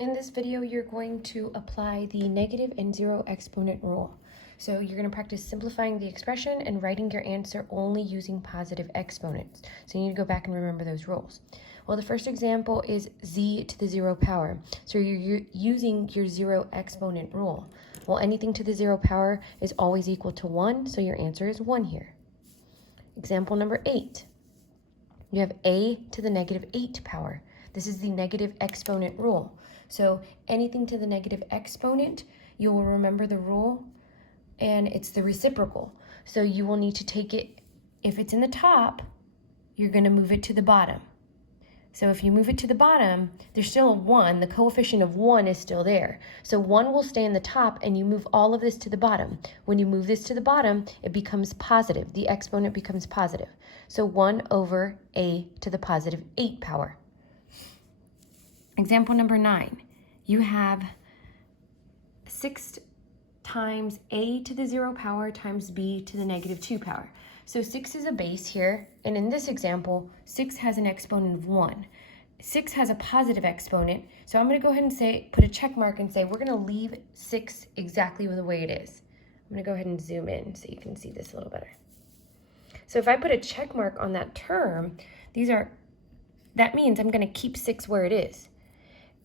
In this video, you're going to apply the negative and zero exponent rule. So you're going to practice simplifying the expression and writing your answer only using positive exponents. So you need to go back and remember those rules. Well, the first example is z to the 0 power. So you're using your zero exponent rule. Well, anything to the 0 power is always equal to 1, so your answer is 1 here. Example number 8. You have a to the negative 8 power. This is the negative exponent rule. So anything to the negative exponent, you will remember the rule, and it's the reciprocal. So you will need to take it, if it's in the top, you're going to move it to the bottom. So if you move it to the bottom, there's still a 1. The coefficient of 1 is still there. So 1 will stay in the top, and you move all of this to the bottom. When you move this to the bottom, it becomes positive. The exponent becomes positive. So 1 over a to the positive 8 power. Example number 9, you have 6 times a to the 0 power times b to the negative 2 power. So 6 is a base here, and in this example, 6 has an exponent of 1. 6 has a positive exponent, so I'm going to go ahead and put a check mark and say we're going to leave 6 exactly the way it is. I'm going to go ahead and zoom in so you can see this a little better. So if I put a check mark on that term, that means I'm going to keep 6 where it is.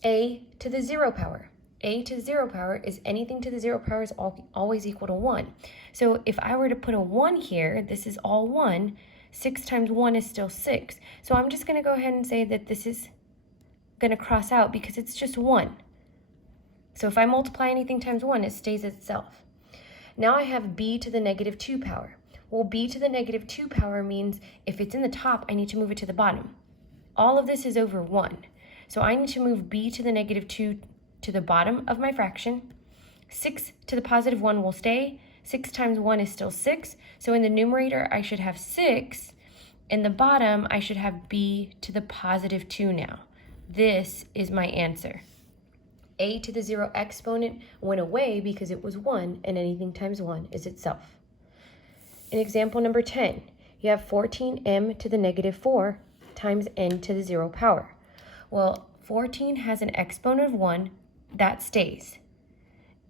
A to the 0 power. A to the 0 power is anything to the 0 power is always equal to 1. So if I were to put a 1 here, this is all 1. 6 times 1 is still 6. So I'm just going to go ahead and say that this is going to cross out because it's just 1. So if I multiply anything times 1, it stays itself. Now I have b to the negative 2 power. Well, b to the negative 2 power means if it's in the top, I need to move it to the bottom. All of this is over 1. So I need to move b to the negative 2 to the bottom of my fraction. 6 to the positive 1 will stay. 6 times 1 is still 6. So in the numerator, I should have 6. In the bottom, I should have b to the positive 2 now. This is my answer. A to the 0 exponent went away because it was 1, and anything times 1 is itself. In example number 10, you have 14m to the negative 4 times n to the 0 power. Well, 14 has an exponent of 1, that stays.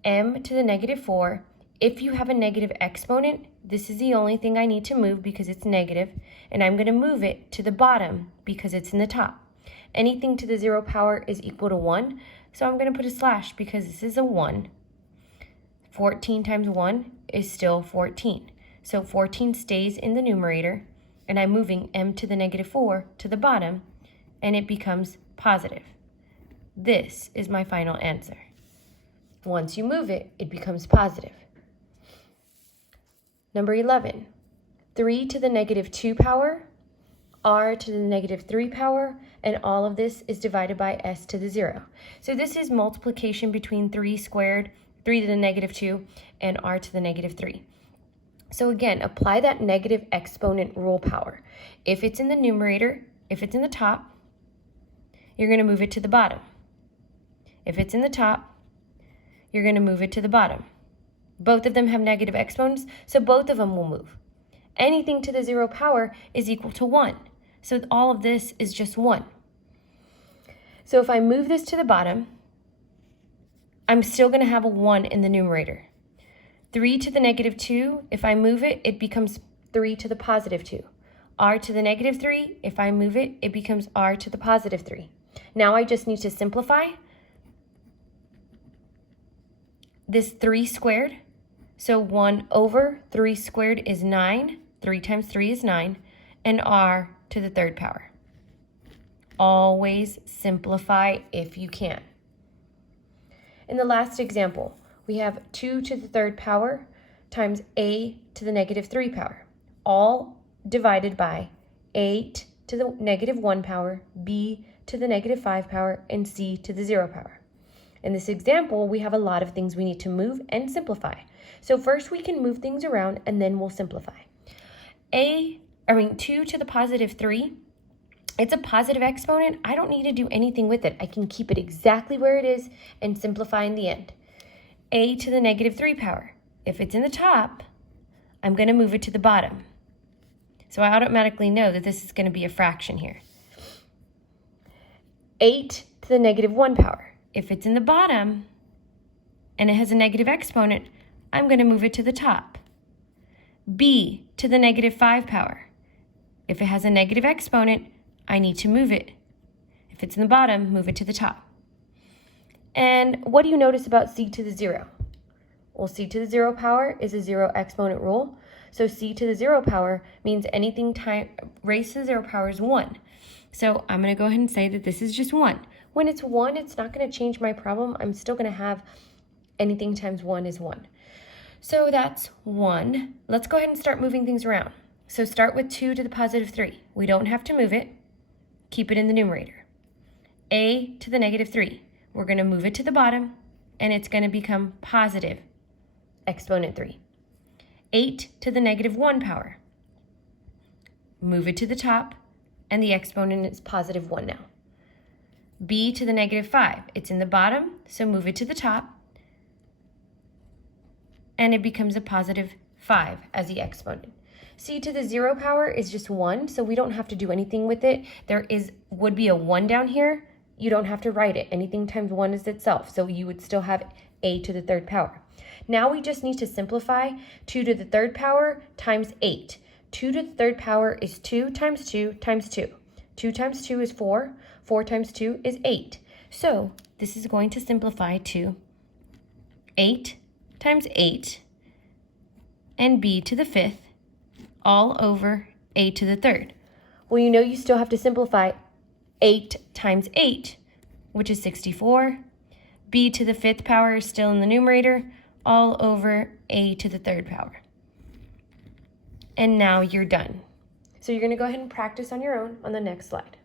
M to the negative 4, if you have a negative exponent, this is the only thing I need to move because it's negative, and I'm going to move it to the bottom because it's in the top. Anything to the 0 power is equal to 1, so I'm going to put a slash because this is a 1. 14 times 1 is still 14. So 14 stays in the numerator, and I'm moving m to the negative 4 to the bottom, and it becomes positive. This is my final answer. Once you move it, it becomes positive. Number 11, 3 to the negative 2 power, r to the negative 3 power, and all of this is divided by s to the 0. So this is multiplication between 3 squared, 3 to the negative 2, and r to the negative 3. So again, apply that negative exponent rule power. If it's in the numerator, if it's in the top, you're going to move it to the bottom. If it's in the top, you're going to move it to the bottom. Both of them have negative exponents, so both of them will move. Anything to the 0 power is equal to 1. So all of this is just 1. So if I move this to the bottom, I'm still going to have a 1 in the numerator. 3 to the negative 2, if I move it, it becomes 3 to the positive 2. R to the negative 3, if I move it, it becomes r to the positive 3. Now I just need to simplify this 3 squared. So 1 over 3 squared is 9. 3 times 3 is 9. And r to the 3rd power. Always simplify if you can. In the last example, we have 2 to the 3rd power times a to the negative 3 power. All divided by 8 to the negative 1 power, b to the negative 5 power, and c to the 0 power. In this example, we have a lot of things we need to move and simplify. So first we can move things around and then we'll simplify. 2 to the positive 3, it's a positive exponent. I don't need to do anything with it. I can keep it exactly where it is and simplify in the end. A to the negative 3 power. If it's in the top, I'm going to move it to the bottom. So I automatically know that this is going to be a fraction here. 8 to the negative 1 power. if it's in the bottom and it has a negative exponent, I'm going to move it to the top. B to the negative 5 power. If it has a negative exponent, I need to move it. If it's in the bottom, move it to the top. And what do you notice about c to the 0? Well, c to the 0 power is a 0 exponent rule. So c to the 0 power means anything raised to the 0 power is 1. So I'm going to go ahead and say that this is just 1. When it's 1, it's not going to change my problem. I'm still going to have anything times 1 is 1. So that's 1. Let's go ahead and start moving things around. So start with 2 to the positive 3. We don't have to move it. Keep it in the numerator. A to the negative 3. We're going to move it to the bottom, and it's going to become positive exponent 3. 8 to the negative 1 power. Move it to the top, and the exponent is positive 1 now. B to the negative 5. It's in the bottom, so move it to the top, and it becomes a positive 5 as the exponent. C to the 0 power is just 1, so we don't have to do anything with it. There would be a 1 down here. You don't have to write it. Anything times 1 is itself, so you would still have a to the 3rd power. Now we just need to simplify 2 to the 3rd power times 8. 2 to the 3rd power is 2 times 2 times 2. 2 times 2 is 4. 4 times 2 is 8. So this is going to simplify to 8 times 8 and b to the 5th all over a to the 3rd. Well, you know you still have to simplify 8 times 8, which is 64. b to the 5th power is still in the numerator, all over a to the 3rd power. And now you're done. So you're going to go ahead and practice on your own on the next slide.